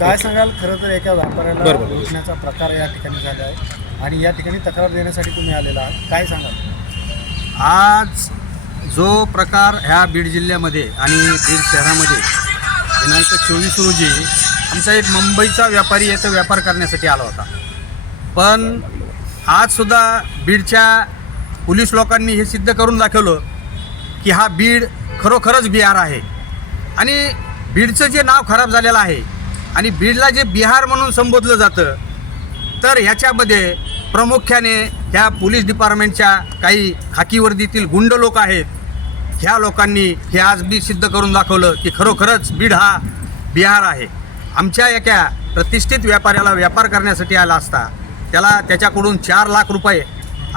काय सांगाल खरं तर एका व्यापाऱ्याला लुटण्याचा प्रकार या ठिकाणी झाला आहे आणि या ठिकाणी तक्रार देण्यासाठी तुम्ही आलेला आहात काय सांगाल आज जो प्रकार ह्या बीड जिल्ह्यामध्ये आणि बीड शहरामध्ये दिनांक चोवीस रोजी आमचा एक मुंबईचा व्यापारी याचा व्यापार करण्यासाठी आला होता पण आजसुद्धा बीडच्या पोलीस लोकांनी हे सिद्ध करून दाखवलं की हा बीड खरोखरच बिहार आहे आणि बीडचं जे नाव खराब झालेलं आहे आणि बीडला जे बिहार म्हणून संबोधलं जातं तर ह्याच्यामध्ये प्रामुख्याने ह्या पोलीस डिपार्टमेंटच्या काही खाकीवर्दीतील गुंड लोक आहेत ह्या लोकांनी हे आज बी सिद्ध करून दाखवलं की खरोखरच बीड हा बिहार आहे आमच्या एका प्रतिष्ठित व्यापाऱ्याला व्यापार करण्यासाठी आला असता त्याला त्याच्याकडून चार लाख रुपये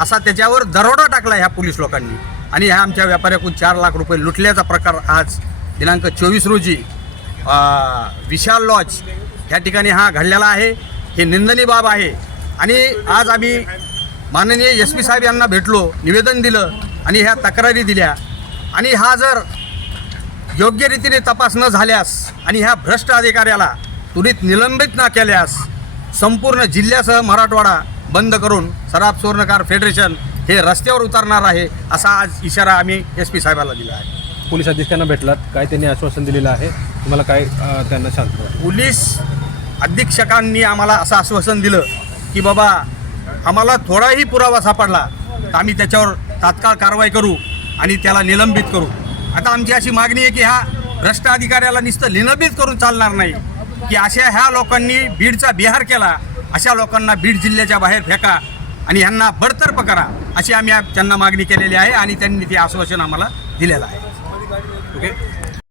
असा त्याच्यावर दरोडा टाकला ह्या पोलीस लोकांनी आणि ह्या आमच्या व्यापाऱ्याकडून चार लाख रुपये लुटल्याचा प्रकार आज दिनांक चोवीस रोजी विशाल लॉज ह्या ठिकाणी हा घडलेला आहे हे निंदनीय बाब आहे आणि आज आम्ही माननीय एस पी साहेब यांना भेटलो निवेदन दिलं आणि ह्या तक्रारी दिल्या आणि हा जर योग्य रीतीने तपास न झाल्यास आणि ह्या भ्रष्ट अधिकाऱ्याला त्वरित निलंबित न केल्यास संपूर्ण जिल्ह्यासह मराठवाडा बंद करून सराब सुवर्णकार फेडरेशन हे रस्त्यावर उतरणार आहे असा आज इशारा आम्ही एस पी साहेबाला दिला आहे पोलीस अधीक्षकांना भेटलात काय त्यांनी आश्वासन दिलेलं आहे तुम्हाला काय त्यांना सांगतो पोलीस अधीक्षकांनी आम्हाला असं आश्वासन दिलं की बाबा आम्हाला थोडाही पुरावा सापडला तर आम्ही त्याच्यावर तात्काळ कारवाई करू आणि त्याला निलंबित करू आता आमची अशी मागणी आहे की हा भ्रष्ट अधिकाऱ्याला नुसतं निलंबित करून चालणार नाही की अशा ह्या लोकांनी बीडचा बिहार केला अशा लोकांना बीड जिल्ह्याच्या बाहेर फेका आणि ह्यांना बडतर्फ करा अशी आम्ही त्यांना मागणी केलेली आहे आणि त्यांनी ते आश्वासन आम्हाला दिलेलं आहे 오케이?